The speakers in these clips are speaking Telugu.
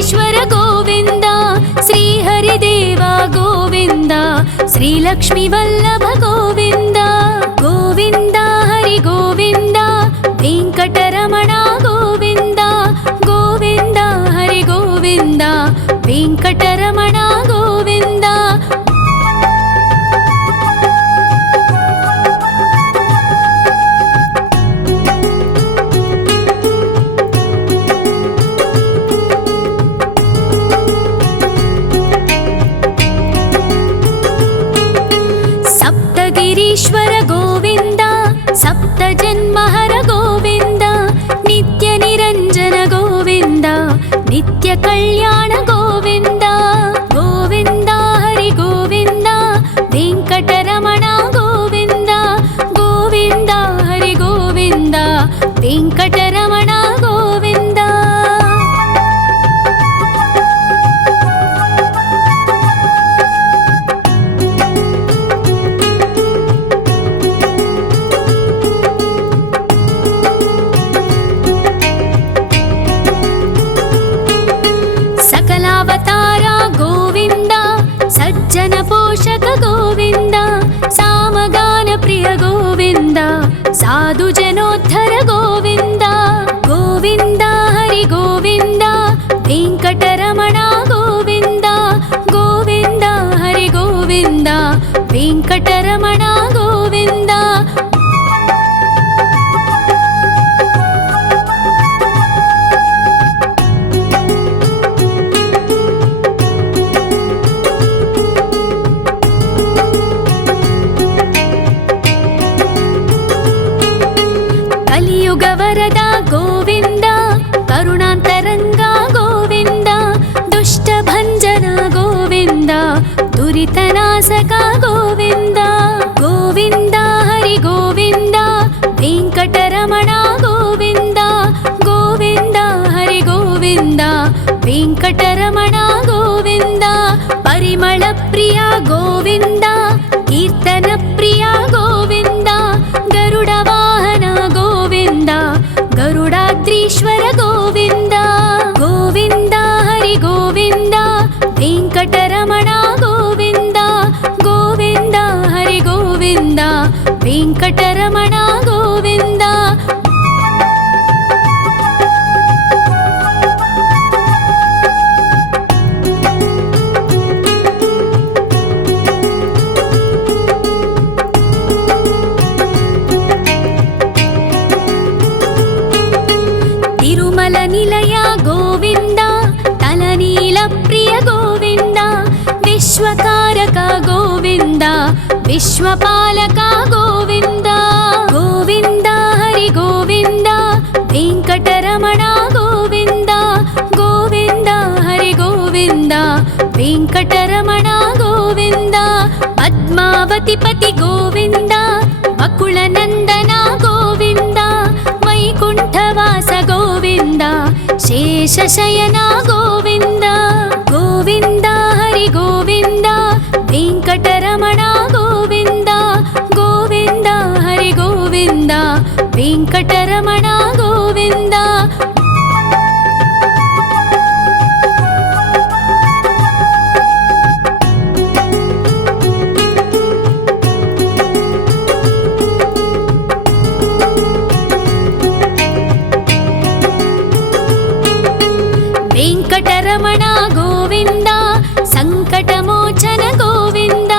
వెంకటేశ్వర గోవింద, శ్రీహరిదేవ గోవింద, శ్రీలక్ష్మీ వల్లభ గోవింద. గోవింద హరి గోవింద, వెంకటరమణ గోవింద. గోవింద హరి గోవింద, వెంకటరమణ గోవింద. సప్తగిరీశ్వర గోవింద, సప్త జన్మహర గోవింద, నిత్య నిరంజన గోవింద, నిత్య కళ్యాణ గోవింద. గోవింద హరి గోవింద, వెంకటరమణ గోవింద. గోవింద హరి గోవింద, వెంకటరమణ గోవింద. సకలావతార గోవింద, సజ్జన పోషక గోవింద, సామగాన ప్రియ గోవింద, సాధు జనోద్ధర గోవింద. గోవింద హరి గోవింద, వెంకటరమణ గోవింద. గోవింద హరి గోవింద, వెంకటరమణ గోవింద. కలియుగ వరద గోవింద, కరుణాంతరంగ గోవింద, దుష్ట భంజన గోవింద, దురితనాశక గోవింద. గోవింద హరి గోవింద, వెంకటరమణ గోవింద. గోవింద హరి గోవింద, వెంకటరమణ గోవింద. పరిమళ ప్రియ గోవింద, కీర్తన ప్రియ గోవింద, గరుడ వాహన గోవింద, గరుడాద్రీశ్వర గోవింద. గోవింద హరి గోవింద, వెంకటరమణ గోవింద. గోవింద హరి గోవింద, వెంకటరమణ గోవింద. తిరుమల నిలయ గోవింద, తలనీల ప్రియ గోవింద, విశ్వకారక గోవింద, విశ్వపాలక గోవింద. గోవింద హరి గోవింద, వెంకటరమణ గోవింద. గోవింద హరి గోవింద, వెంకటరమణ గోవింద. పద్మావతి పతి గోవింద, వకుళ నందన గోవింద, వైకుంఠవాస గోవింద, శేషశయన గోవింద. గోవింద హరి గోవింద, వెంకటరమణ గోవింద. గోవింద హరి గోవింద, వెంకటరమణ గోవింద. వెంకటరమణ గోవింద, సంకటమోచన గోవింద,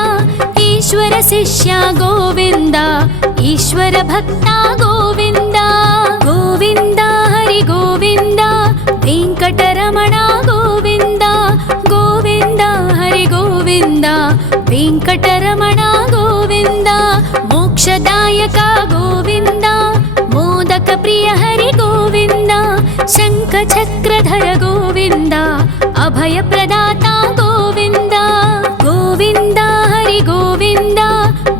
ఈశ్వర శిష్య గోవింద, ఈశ్వర భక్త గోవింద. గోవింద హరి గోవింద, వెంకటరమణ గోవింద. గోవింద హరి గోవింద, వెంకటరమణ గోవింద. మోక్షదాయక గోవింద, మోదక ప్రియ హరి గోవింద, శంఖ చక్రధర గోవింద, అభయ ప్రదాత గోవింద. గోవింద హరి గోవింద,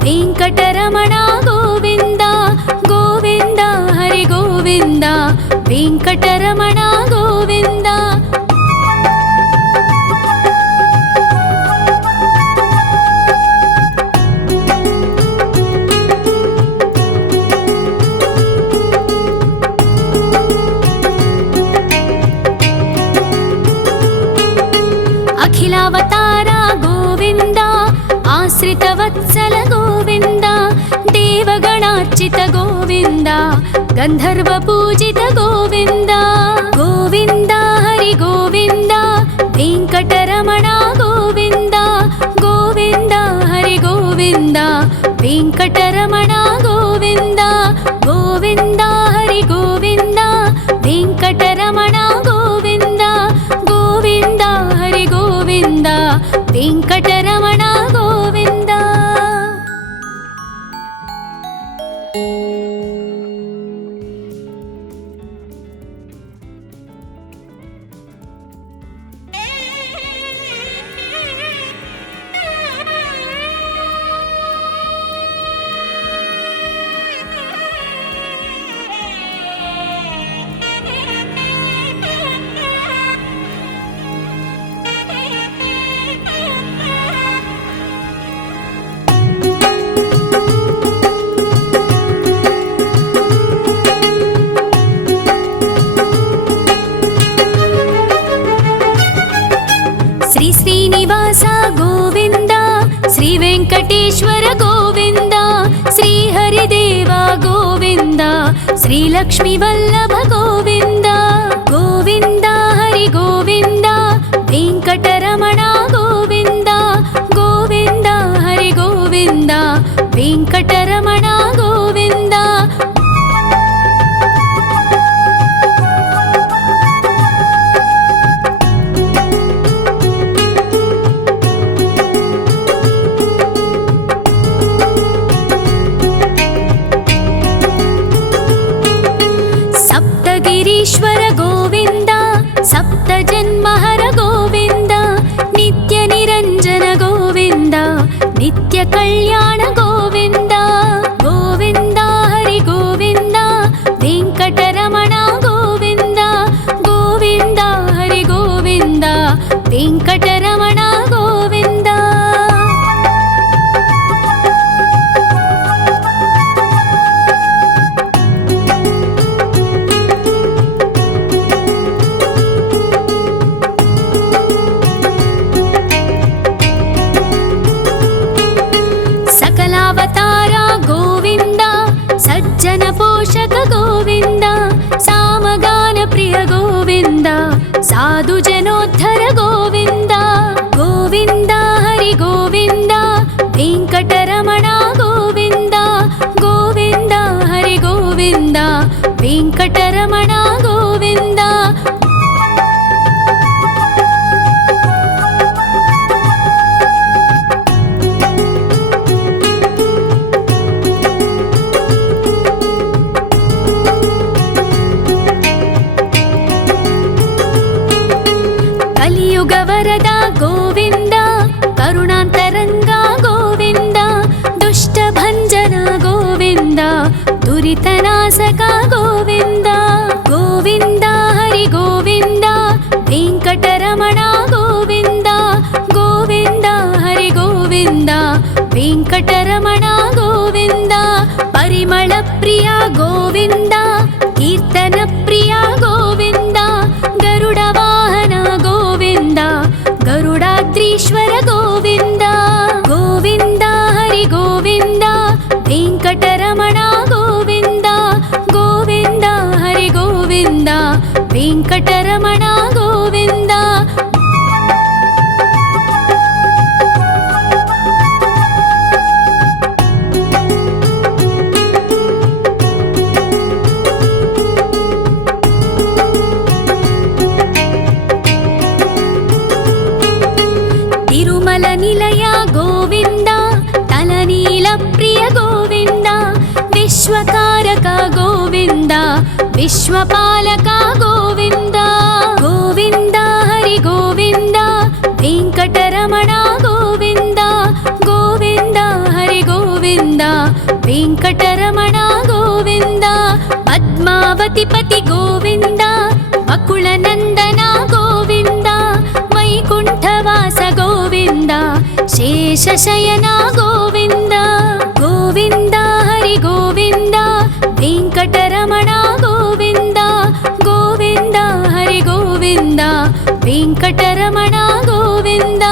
వెంకటరమణ గోవింద. గోవింద హరి గోవింద, వెంకటరమణ గోవింద. आश्रितवत्सल गोविन्द देवगणार्चित गोविन्द गन्धर्वपूजित गोविन्द गोविन्द हरि गोविन्द वेङ्कटरमण गोविन्द गोविन्द हरि गोविन्द वेङ्कटरमण गोविन्द गोविन्द हरि गोविन्द वेङ्कटरमण गोविन्द गोविन्द हरि गोविन्द वेङ्कटरमण गोविन्द। श्रीनिवास गोविन्द श्री वेङ्कटेश्वर गोविन्द श्री हरिदेव गोविन्द श्री लक्ष्मीवल्लभ गोविन्द गोविन्द हरि गोविन्द वेङ्कटरमण गोविन्द गोविन्द हरि गोविन्द वेङ्कटरमण गोविन्द। गिरीश्वर गोविन्द सप्तजन्महर गोविन्द नित्यनिरञ्जन गोविन्द नित्यकल्याण गोविन्द गोविन्द हरि गोविन्द वेङ्कटरमण गोविन्द गोविन्द हरि गोविन्द वेङ्कटरमण गोविन्द। सकलावतार गोविन्द सज्जन पोषक गोविन्द सामगान प्रिय गोविन्द साधु जनोद्धर गोविन्द गोविन्द हरि गोविन्द वेङ्कटरमण गोविन्द गोविन्द हरि गोविन्द वेङ्कटरमण गोविन्द। कलियुग वरद गोविन्द करुणान्तरङ्ग गोविन्द दुष्टभञ्जन गोविन्द दुरितनाशक गोविन्द गोविन्द हरि गोविन्द वेङ्कटरमण गोविन्द गोविन्द हरि गोविन्द वेङ्कटरमण गोविन्द। परिमल प्रिय गोविन्द कीर्तन प्रिय गोविन्द गरुड वाहन गोविन्द गरुडाद्रीश्वर गोविन्द गोविन्द हरि गोविन्द वेङ्कटरमण गोविन्द गोविन्द हरि गोविन्द वेङ्कटरमण गोविन्द। तिरुमल निलय गोविन्द तलनील प्रिय गोविन्द विश्वकारक गोविन्द विश्वपालक गोविन्द गोविन्द हरि गोविन्द वेङ्कटरमण गोविन्द गोविन्द हरि गोविन्द वेङ्कटरमण गोविन्द। पद्मावति पति गोविन्द बकुलनन्दन गोविन्द वैकुण्ठवास गोविन्द शेषशयन गोविन्द गोविन्द हरि गोविन्द वेङ्कटरमण गोविन्द गोविन्द हरि गोविन्द वेङ्कटरमण गोविन्द।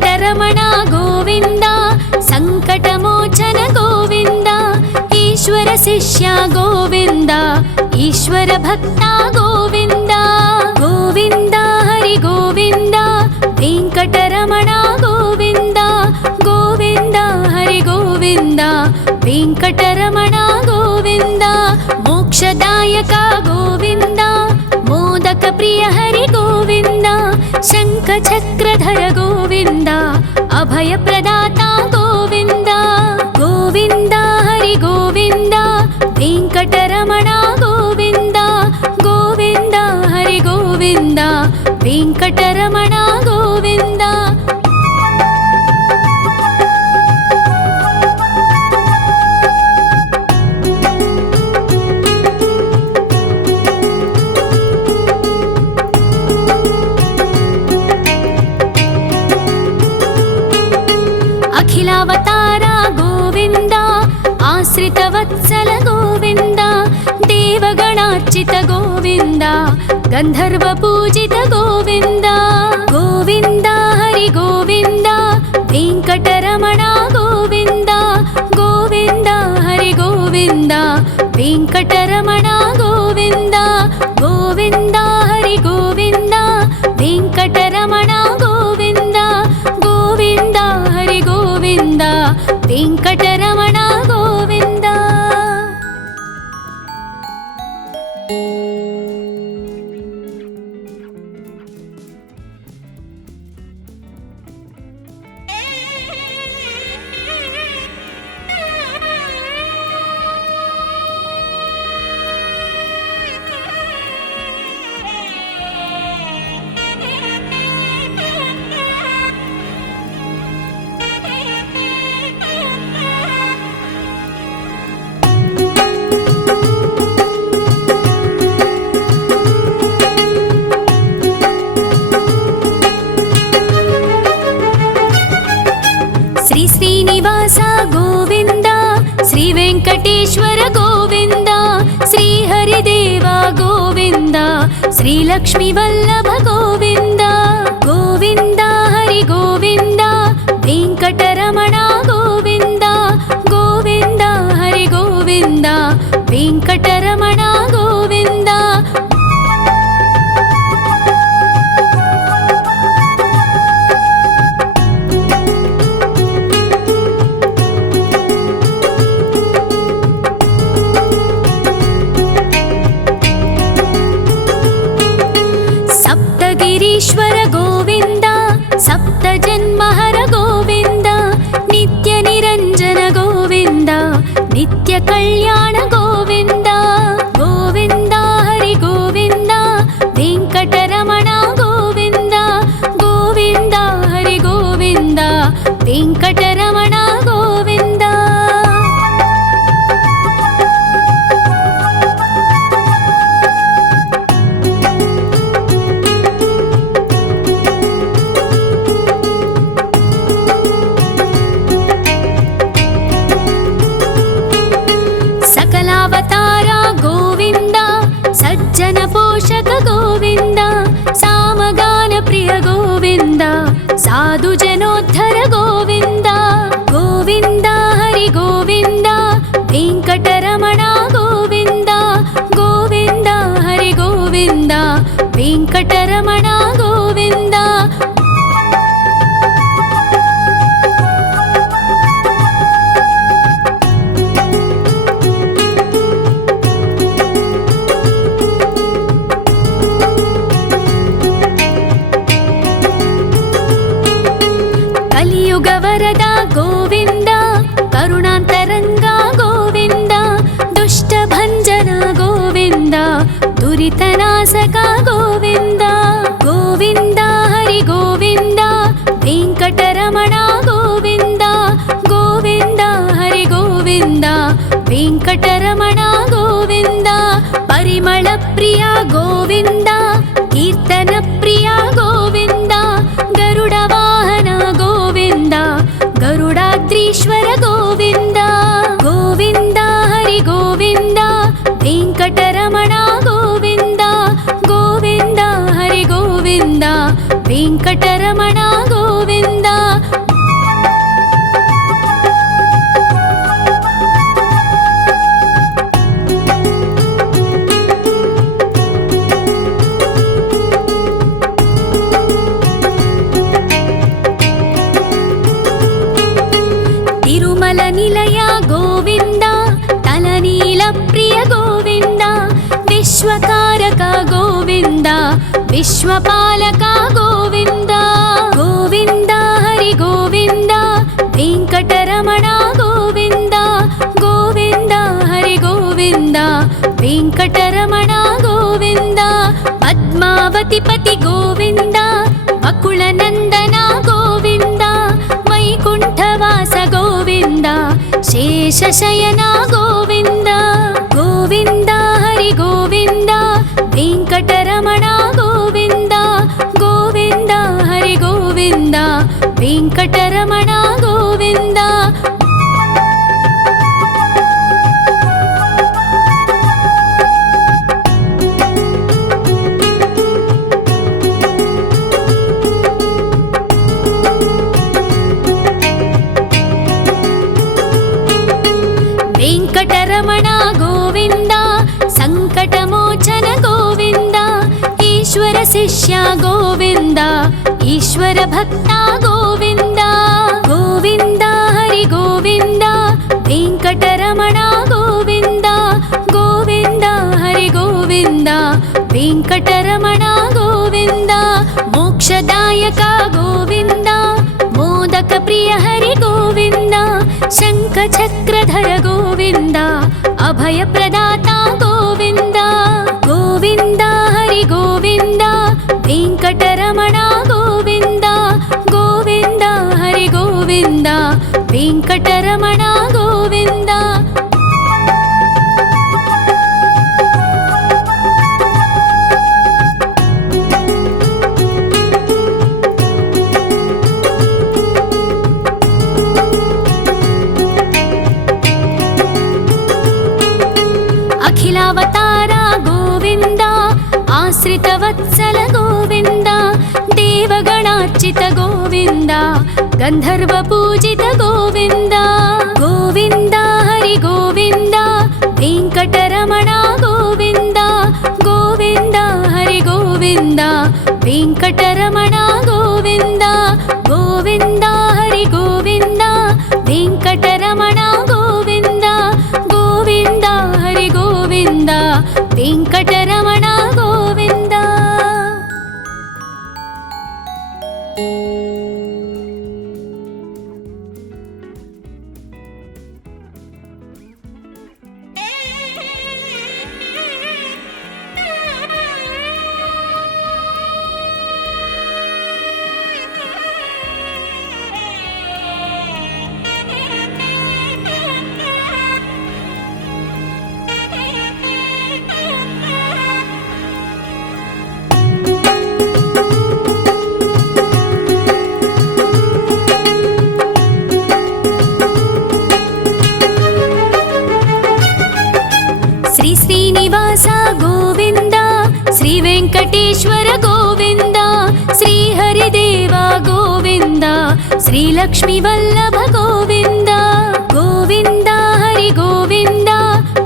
వెంకటరమణ గోవింద సంకటమోచన గోవింద ఈశ్వర శిష్య గోవింద ఈశ్వర భక్త గోవింద గోవింద హరి గోవింద వెంకటరమణ గోవింద గోవింద హరి గోవింద వెంకటరమణ గోవింద మోక్షదాయక గోవింద మోదక ప్రియ హరి గోవింద శంఖ చక్రధర గోవింద అభయ ప్రదాత గోవింద గోవింద హరి గోవింద వెంకటరమణ గోవింద గోవింద హరి గోవింద వెంకటరమణ గోవింద అఖిలావతార గోవింద ఆశ్రిత వత్సల గోవింద దేవగణార్చిత గోవింద గంధర్వ పూజిత గోవింద గోవింద హరి గోవింద వెంకటరమణ గోవింద గోవింద హరి గోవింద వెంకటరమణ గోవింద గోవింద హరి గోవింద వెంకటరమణ గోవింద గోవింద హరి గోవింద వెంకటరమణ గోవింద శ్రీ శ్రీనివాస గోవింద శ్రీ వెంకటేశ్వర గోవింద శ్రీ హరిదేవ గోవింద శ్రీ లక్ష్మీ వల్లభ గోవింద గోవింద హరి గోవింద వెంకటరమణ గోవింద గోవింద హరి గోవింద వెంకటరమణ గోవింద సప్తగిరీశ్వర గోవింద సప్త జన్మహర గోవింద నిత్య నిరంజన గోవింద నిత్య కళ్యాణ గోవింద గోవింద హరి గోవింద వెంకటరమణ గోవింద గోవింద హరి గోవింద వెంకటరమణ గోవింద సకలావతార గోవింద సజ్జన పోషక గోవింద సామగాన ప్రియ గోవింద సాధు జనోద్ధర గోవింద గోవింద హరి గోవింద వెంకటరమణ గోవింద గోవింద హరి గోవింద వెంకటరమణ గోవింద కలియుగ వరద గోవింద కరుణాంతరంగ గోవింద దుష్ట భంజన గోవింద దురితనాశక గోవింద గోవింద హరి గోవింద వెంకటరమణ గోవింద గోవింద హరి గోవింద వెంకటరమణ గోవింద పరిమళ ప్రియ గోవింద కీర్తన ప్రియ గోవింద గరుడ వాహన గోవింద గరుడాద్రీశ్వర గోవింద గోవింద హరి గోవింద వెంకటరమణ గోవింద గోవింద హరి గోవింద వెంకటరమణ గోవింద ವಿಶ್ವಕಾರಕ ಗೋವಿಂದ ವಿಶ್ವಪಾಲಕ ಗೋವಿಂದ ಗೋವಿಂದ ಹರಿ ಗೋವಿಂದ ವೆಂಕಟರಮಣ ಗೋವಿಂದ ಗೋವಿಂದ ಹರಿ ಗೋವಿಂದ ವೆಂಕಟರಮಣ ಗೋವಿಂದ ಪದ್ಮಾವತಿ ಪತಿ ಗೋವಿಂದ ಬಕುಳನಂದನ ಗೋವಿಂದ ವೈಕುಂಠವಾಸ ಗೋವಿಂದ ಶೇಷಶಯನ ಗೋವಿಂದ ಗೋವಿಂದ ಹರಿ ಗೋವಿಂದ ವೆಂಕಟರಮಣ ಗೋವಿಂದ ಗೋವಿಂದ ಹರಿ ಗೋವಿಂದ ವೆಂಕಟರಮಣ ಗೋವಿಂದ ವೆಂಕಟರಮಣ ಗೋವಿಂದ ಸಂಕಟಮೋಚನ ಗೋವಿಂದ ಈಶ್ವರ ಶಿಷ್ಯ ಗೋವಿಂದ ಈಶ್ವರ ಭಕ್ತ ಗೋವಿಂದ ಗೋವಿಂದ ಹರಿ ಗೋವಿಂದ ವೆಂಕಟರಮಣ ಗೋವಿಂದ ಗೋವಿಂದ ಹರಿ ಗೋವಿಂದ ವೆಂಕಟರಮಣ ಗೋವಿಂದ ಮೋಕ್ಷದಾಯಕ ಗೋವಿಂದ ಮೋದಕ ಪ್ರಿಯ ಹರಿ ಗೋವಿಂದ ಶಂಖ ಚಕ್ರಧರ ಗೋವಿಂದ ಅಭಯ ಪ್ರದಾತ ಗೋವಿಂದ ಗೋವಿಂದ ಹರಿ ಗೋವಿಂದ ವೆಂಕಟರಮಣ ಗೋವಿಂದ ಗೋವಿಂದ ಹರಿ ಗೋವಿಂದ ವೆಂಕಟರಮಣ ಗೋವಿಂದ ಅಖಿಲಾವತಾರ ಗೋವಿಂದ ಆಶ್ರಿತವತ್ಸಲ ಗೋವಿಂದ ದೇವಗಣಾರ್ಚಿತ ಗೋವಿಂದ ಗಂಧರ್ವ ಪೂಜಿತ ಗೋವಿಂದ ಗೋವಿಂದ ಹರಿ ಗೋವಿಂದ ವೆಂಕಟರಮಣ ಗೋವಿಂದ ಗೋವಿಂದ ಹರಿ ಗೋವಿಂದ ವೆಂಕಟರಮಣ ಗೋವಿಂದ ಗೋವಿಂದ ಹರಿ ಗೋವಿಂದ ವೆಂಕಟರಮಣ ಗೋವಿಂದ ಗೋವಿಂದ ಹರಿ ಗೋವಿಂದ ವೆಂಕಟರಮಣ ಗೋವಿಂದ ಶ್ರೀ ಶ್ರೀನಿವಾಸ ಗೋವಿಂದ ಶ್ರೀ ವೆಂಕಟೇಶ್ವರ ಗೋವಿಂದ ಶ್ರೀ ಹರಿದೇವ ಗೋವಿಂದ ಶ್ರೀ ಲಕ್ಷ್ಮೀ ವಲ್ಲಭ ಗೋವಿಂದ ಗೋವಿಂದ ಹರಿ ಗೋವಿಂದ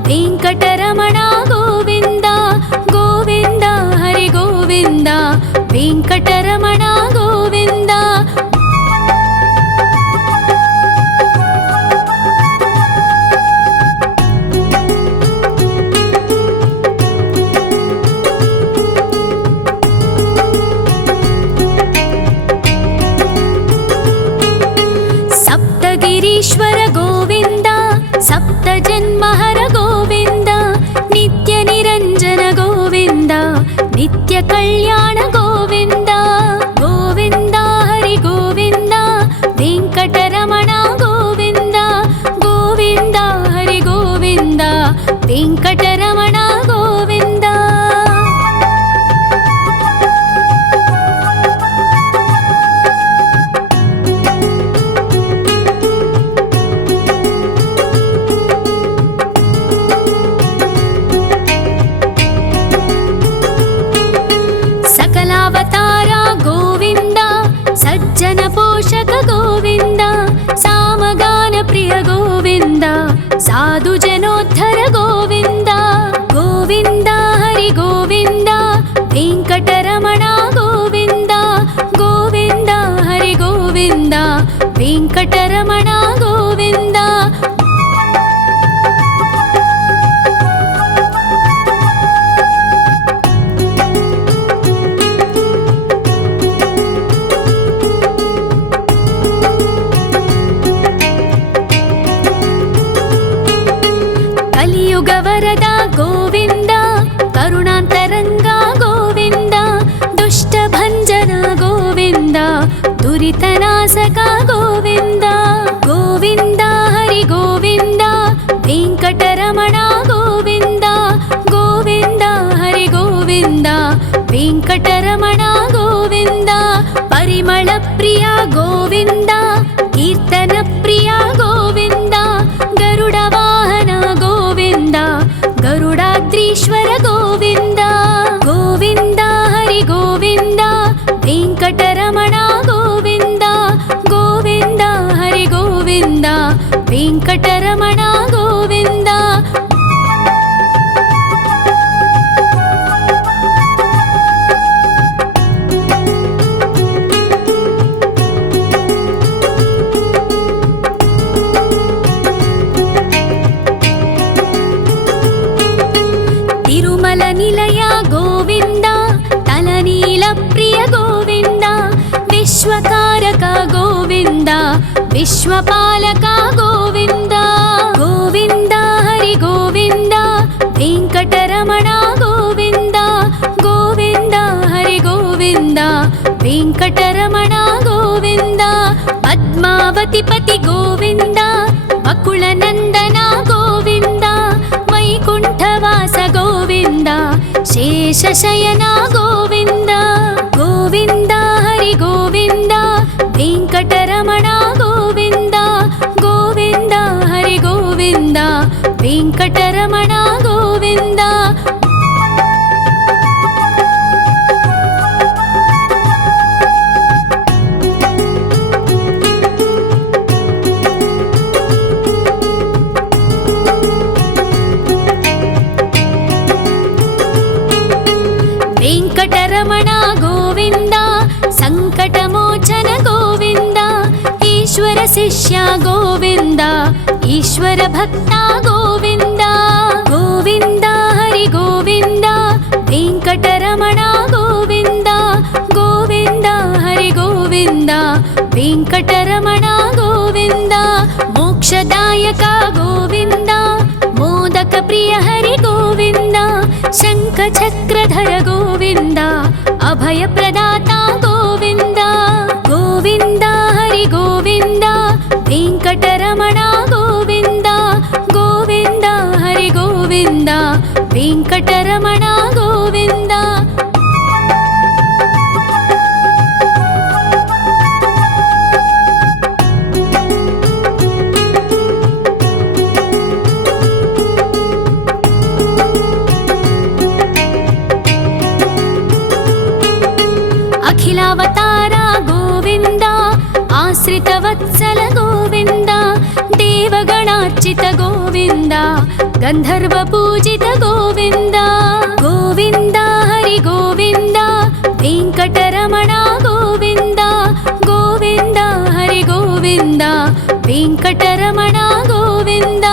ವೆಂಕಟರಮಣ ಗೋವಿಂದ ಗೋವಿಂದ ಹರಿ ಗೋವಿಂದ ವೆಂಕಟರಮಣ ಗೋವಿಂದ ಸಪ್ತಗಿರೀಶ್ವರ ಗೋವಿಂದ ಸಪ್ತ ಜನ್ಮಹರ ಗೋವಿಂದ ನಿತ್ಯ ನಿರಂಜನ ಗೋವಿಂದ ನಿತ್ಯ ಕಲ್ಯಾಣ ಗೋವಿಂದ ಗೋವಿಂದ ಹರಿ ಗೋವಿಂದ ವೆಂಕಟರಮಣ ಗೋವಿಂದ ಗೋವಿಂದ ಹರಿ ಗೋವಿಂದ ವೆಂಕಟರಮಣ ಗೋವಿಂದ ಸಕಲಾವತಾರ ಗೋವಿಂದ ಸಜ್ಜನ ಪೋಷಕ ಗೋವಿಂದ ಸಾಮಗಾನ ಪ್ರಿಯ ಗೋವಿಂದ ಸಾಧು ಜನೋದ್ಧರ ಗೋವಿಂದ ಗೋವಿಂದ ಹರಿ ಗೋವಿಂದ ವೆಂಕಟರಮಣ ಗೋವಿಂದ ಗೋವಿಂದ ಹರಿ ಗೋವಿಂದ ವೆಂಕಟರಮಣ ಗೋವಿಂದ विश्वकारक गोविन्द विश्वपालक गोविन्द गोविन्द हरि गोविन्द वेङ्कटरमण गोविन्द गोविन्द हरि गोविन्द वेङ्कटरमण गोविन्द पद्मावतिपति गोविन्द वकुलनन्दन गोविन्द वैकुण्ठवास गोविन्द शेषशयन गोविन्द गोविन्द हरि गोविन्द वेङ्कटरमण गोविन्द गोविन्द हरि गोविन्द वेङ्कटरमण गोविन्द वेङ्कटरमण गोविन्द सङ्कटमोचन गोविन्द ईश्वर शिष्य गोविन्द ईश्वर भक्त गोविन्द गोविन्द हरि गोविन्द वेङ्कटरमण गोविन्द गोविन्द हरि गोविन्द वेङ्कटरमण गोविन्द मोक्षदायक गोविन्द मोदक प्रिय हरि गोविन्द शङ्खचक्रधर गोविन्द अभयप्रदाता गोविन्द गोविन्द हरि गोविन्द वेङ्कटरमण गोविन्द गोविन्द हरि गोविन्द वेङ्कटरमण गोविन्द अखिलावतार गोविन्द आश्रितवत्सल गोविन्द देवगणार्चित गोविन्द गन्धर्वपूजित गोविन्द गोविन्द हरि गोविन्द वेङ्कटरमण गोविन्द गोविन्द हरि गोविन्द वेङ्कटरमण गोविन्द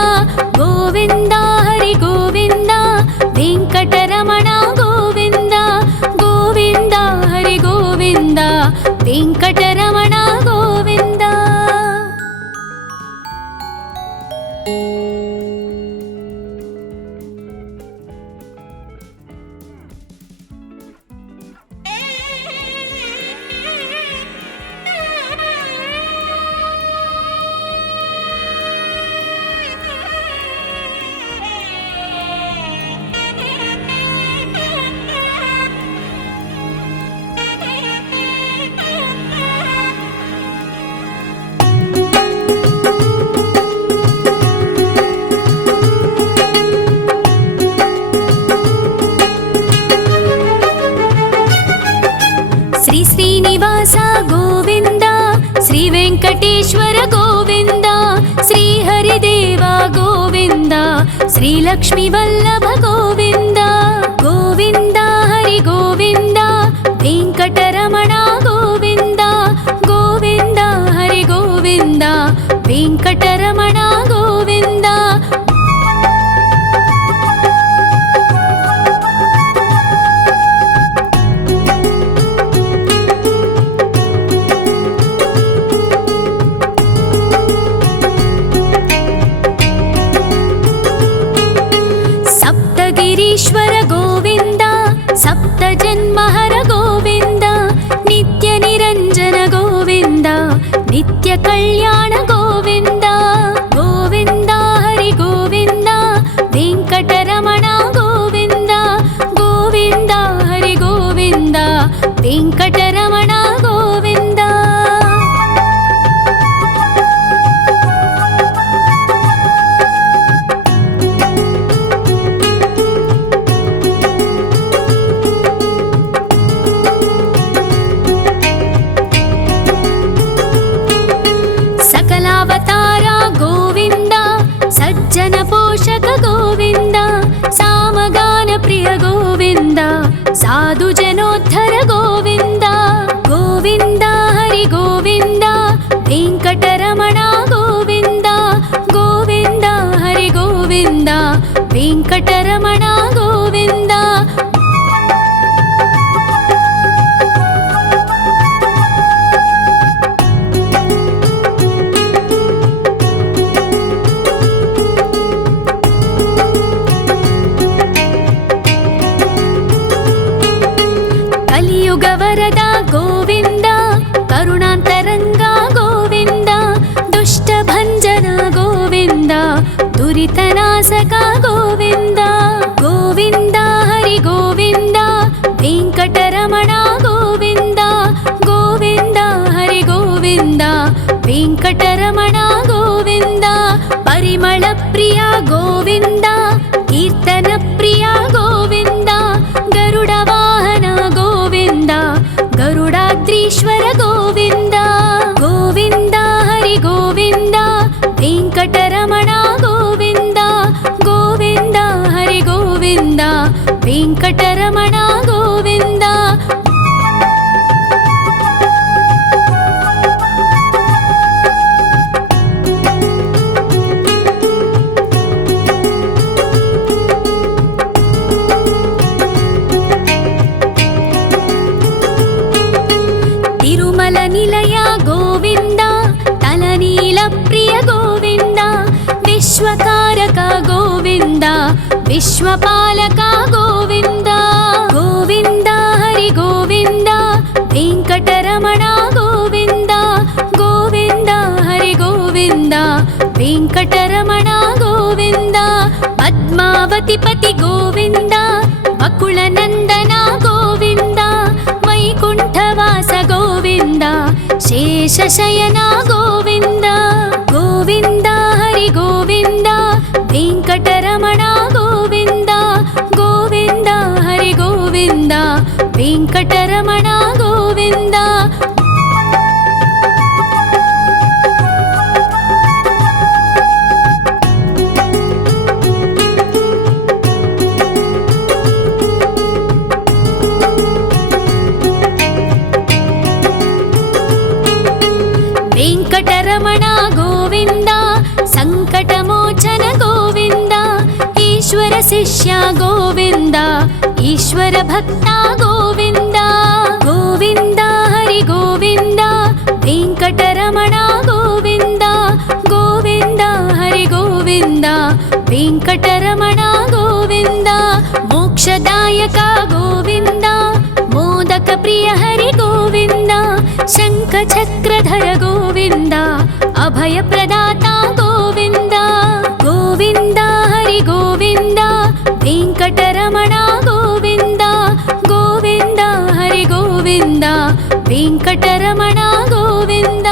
गोविन्द हरि गोविन्द वेङ्कटरमण गोविन्द गोविन्द हरि गोविन्द वेङ्कटरमण गोविन्द श्री श्रीनिवास गोविन्द श्री वेङ्कटेश्वर गोविन्द श्री हरिदेव गोविन्द श्री लक्ष्मीवल्लभ गोविन्द गोविन्द हरि गोविन्द वेङ्कटरमण गोविन्द गोविन्द हरि गोविन्द वेङ्कटरमण गोविन्द गिरीश्वर गोविन्द सप्तजन्महर गोविन्द नित्यनिरञ्जन गोविन्द नित्यकल्याण गोविन्द गोविन्द हरि गोविन्द वेङ्कटरमण गोविन्द गोविन्द हरि गोविन्द वेङ्कटरमण गोविन्द ವೆಂಕಟರಮಣ ಗೋವಿಂದ. ಪರಿಮಳ ಪ್ರಿಯ ಗೋವಿಂದ, ಕೀರ್ತನ ಪ್ರಿಯ ಗೋವಿಂದ. ಗರುಡ ವಾಹನ ಗೋವಿಂದ, ಗರುಡಾದ್ರೀಶ್ವರ ಗೋವಿಂದ. ಗೋವಿಂದ ಹರಿ ಗೋವಿಂದ, ವೆಂಕಟರಮಣ ಗೋವಿಂದ. ಗೋವಿಂದ ಹರಿ ಗೋವಿಂದ, ವೆಂಕಟರಮಣ ಗೋವಿಂದ. ತಿರುಮಲ ನಿಲಯ ಗೋವಿಂದ, ತಲನೀಲ ಪ್ರಿಯ ಗೋವಿಂದ. ವಿಶ್ವಕಾರಕ ಗೋವಿಂದ, ವಿಶ್ವಪಾಲಕ ಗೋವಿಂದ. ಗೋವಿಂದ ಹರಿ ಗೋವಿಂದ, ವೆಂಕಟರಮಣ ಗೋವಿಂದ. ಗೋವಿಂದ ಹರಿ ಗೋವಿಂದ, ವೆಂಕಟರಮಣ ಗೋವಿಂದ. ಪದ್ಮಾವತಿ ಪತಿ ಗೋವಿಂದ, ಅಕುಳ ನಂದನ ಗೋವಿಂದ. ವೈಕುಂಠವಾಸ ಗೋವಿಂದ, ಶೇಷಶಯನ ಗೋವಿಂದ. ಗೋವಿಂದ ಹರಿ ಗೋವಿಂದ, ವೆಂಕಟರಮಣ ಗೋವಿಂದ. ಗೋವಿಂದ ಹರಿ ಗೋವಿಂದ, ವೆಂಕಟರಮಣ ಗೋವಿಂದ. ವೆಂಕಟರಮಣ ಗೋವಿಂದ, ಸಂಕಟಮೋಚನ ಗೋವಿಂದ. ಈಶ್ವರ ಶಿಷ್ಯ ಗೋವಿಂದ, ಈಶ್ವರ ಭಕ್ತ ಗೋವಿಂದ. ಗೋವಿಂದ ಹರಿ ಗೋವಿಂದ, ವೆಂಕಟರಮಣ ಗೋವಿಂದ. ಗೋವಿಂದ ಹರಿ ಗೋವಿಂದ, ವೆಂಕಟರಮಣ ಗೋವಿಂದ. ಮೋಕ್ಷದಾಯಕ ಗೋವಿಂದ, ಮೋದಕ ಪ್ರಿಯ ಹರಿ ಗೋವಿಂದ. ಶಂಖ ಚಕ್ರಧರ ಗೋವಿಂದ, ಅಭಯ ಪ್ರದಾತ ಗೋವಿಂದ. ಗೋವಿಂದ ಹರಿ ಗೋವಿಂದ, ವೆಂಕಟರಮಣ ಗೋವಿಂದ. ಗೋವಿಂದ ಹರಿ ಗೋವಿಂದ, ವೆಂಕಟರಮಣ ಗೋವಿಂದ.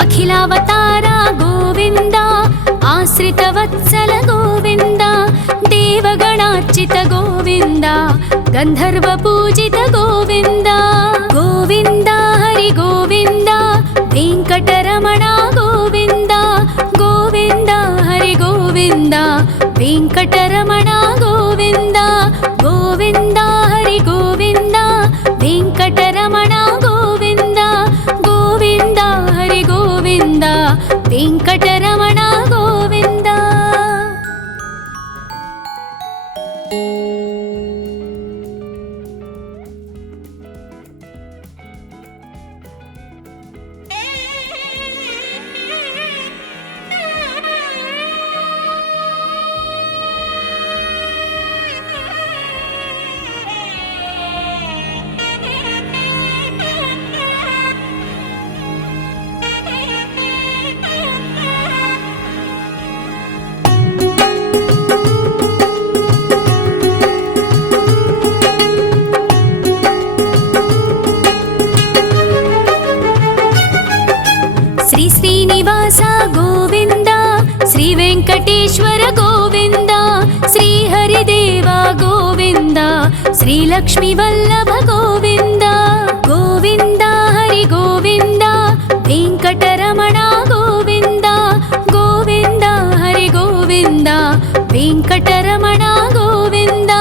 ಅಖಿಲಾವತಾರ ಗೋವಿಂದ, ಆಶ್ರಿತ ವತ್ಸಲ ಗೋವಿಂದ. ದೇವಗಣಾರ್ಚಿತ ಗೋವಿಂದ, ಗಂಧರ್ವ ಪೂಜಿತ ಗೋವಿಂದ. ಗೋವಿಂದ ಹರಿ ಗೋವಿಂದ, ವೆಂಕಟರಮಣ ಗೋವಿಂದ. ಗೋವಿಂದ ಹರಿ ಗೋವಿಂದ, ವೆಂಕಟರಮಣ ಗೋವಿಂದ. ಗೋವಿಂದ ಹರಿ ಗೋವಿಂದ, ವೆಂಕಟರಮಣ ಗೋವಿಂದ. ಗೋವಿಂದ ಹರಿ ಗೋವಿಂದ, ವೆಂಕಟರಮಣ ಗೋವಿಂದ. ಶ್ರೀ ಶ್ರೀನಿವಾಸ ಗೋವಿಂದ, ಶ್ರೀ ವೆಂಕಟೇಶ್ವರ ಗೋವಿಂದ. ಶ್ರೀ ಹರಿದೇವ ಗೋವಿಂದ, ಶ್ರೀ ಲಕ್ಷ್ಮೀ ವಲ್ಲಭ ಗೋವಿಂದ. ಗೋವಿಂದ ಹರಿ ಗೋವಿಂದ, ವೆಂಕಟರಮಣ ಗೋವಿಂದ. ಗೋವಿಂದ ಹರಿ ಗೋವಿಂದ, ವೆಂಕಟರಮಣ ಗೋವಿಂದ.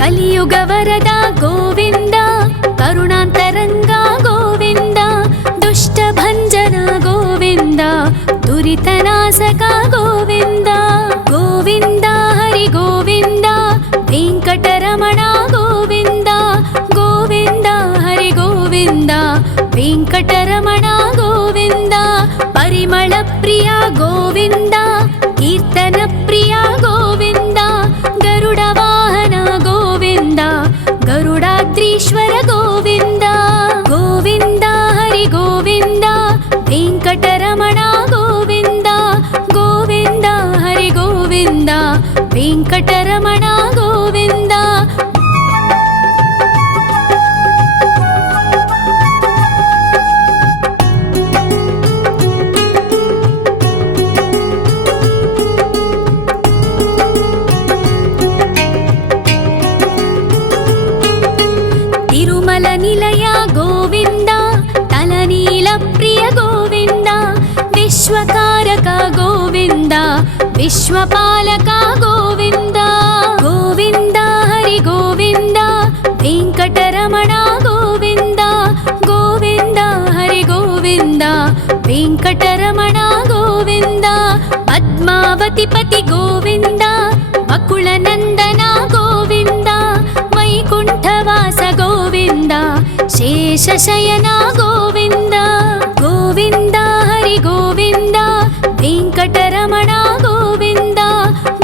కలియుగ వరద గోవింద, కరుణాంతరంగ గోవింద, దుష్ట భంజన గోవింద, దురితనాశక గోవింద. గోవింద హరి గోవింద, వెంకటరమణ గోవింద, గోవింద హరి గోవింద, వెంకటరమణ గోవింద. పరిమళ ప్రియ గోవింద, కీర్తన ప్రియ గోవింద, గరుడ వాహన గోవింద, గరుడాద్రీశ్వర గోవింద. గోవింద హరి గోవింద, వెంకటరమణ గోవింద, గోవింద హరి గోవింద, వెంకటరమణ గోవింద. తిరుమల నిలయ గోవింద, తలనీల ప్రియ గోవింద, విశ్వకారక గోవింద, విశ్వపాలక గోవింద. గోవింద హరి గోవింద, వెంకటరమణ గోవింద, గోవింద హరి గోవింద, వెంకటరమణ గోవింద. పద్మావతి పతి గోవింద, బకుళ నందన గోవింద, వైకుంఠవాస గోవింద, శేషశయన గోవింద. గోవింద హరి గోవింద, వెంకటరమణ గోవింద,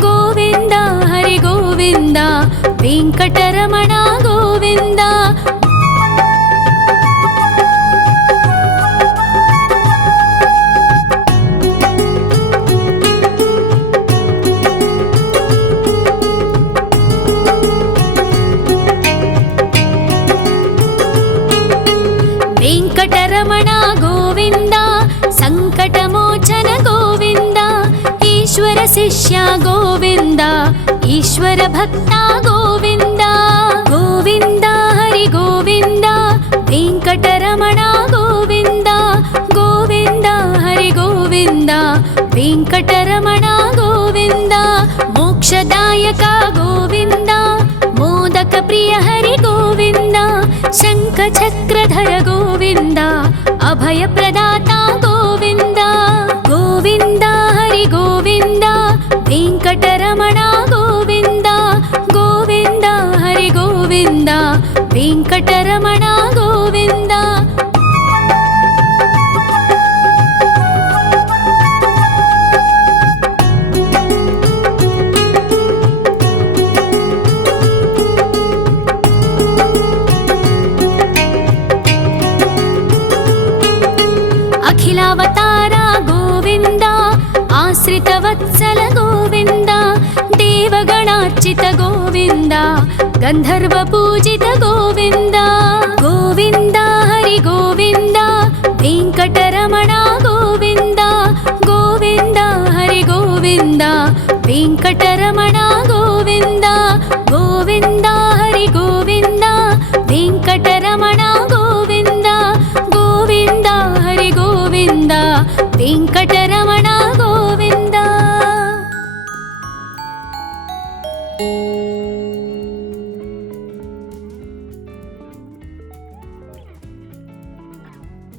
గోవింద హరి గోవింద, వెంకటరమణ గోవింద. వెంకటరమణ గోవింద, సంకటమోచన గోవింద, ఈశ్వర శిష్య గోవింద, ఈశ్వర భక్త గోవింద. గోవింద హరి గోవింద, వెంకటరమణ గోవింద, గోవింద హరి గోవింద, వెంకటరమణ గోవింద. మోక్షదాయక గోవింద, మోదక ప్రియ హరి గోవింద, శంఖ చక్రధర గోవింద, అభయ ప్రదాత గోవింద. గోవింద హరి గోవింద, వెంకటరమణ గోవింద, గోవింద హరి గోవింద, వెంకటరమణ గోవింద. అఖిలావతార గోవింద, ఆశ్రిత వత్సల గోవింద, దేవగణార్చిత గోవింద, గంధర్వ పూజిత గోవింద. గోవింద హరి గోవింద, వెంకటరమణ